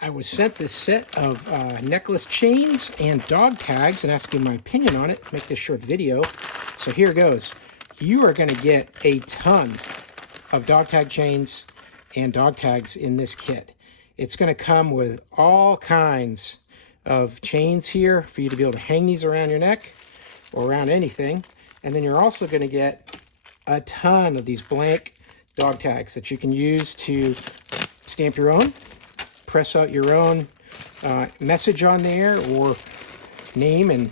I was sent this set of necklace chains and dog tags and asking my opinion on it. Make this short video. So here goes. You are going to get a ton of dog tag chains and dog tags in this kit. It's going to come with all kinds of chains here for you to be able to hang these around your neck or around anything. And then you're also going to get a ton of these blank dog tags that you can use to stamp your own, press out your own message on there, or name and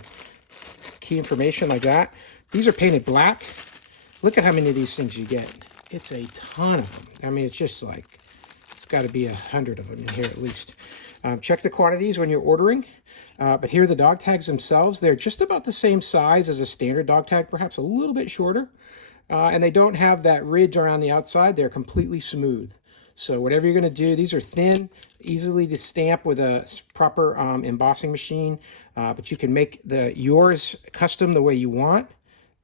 key information like that. These are painted black. Look at how many of these things you get. It's a ton of them. I mean, it's just like, it's got to be 100 of them in here at least. Check the quantities when you're ordering. But here are the dog tags themselves. They're just about the same size as a standard dog tag, perhaps a little bit shorter. And they don't have that ridge around the outside. They're completely smooth. So whatever you're going to do, these are thin, easily to stamp with a proper embossing machine. But you can make yours custom the way you want,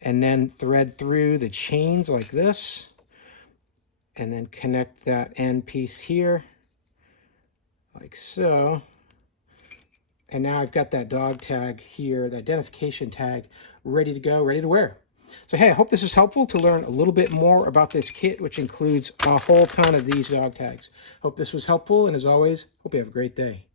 and then thread through the chains like this, and then connect that end piece here, like so. And now I've got that dog tag here, the identification tag, ready to go, ready to wear. So hey, I hope this is helpful to learn a little bit more about this kit, which includes a whole ton of these dog tags. Hope this was helpful, and as always, hope you have a great day.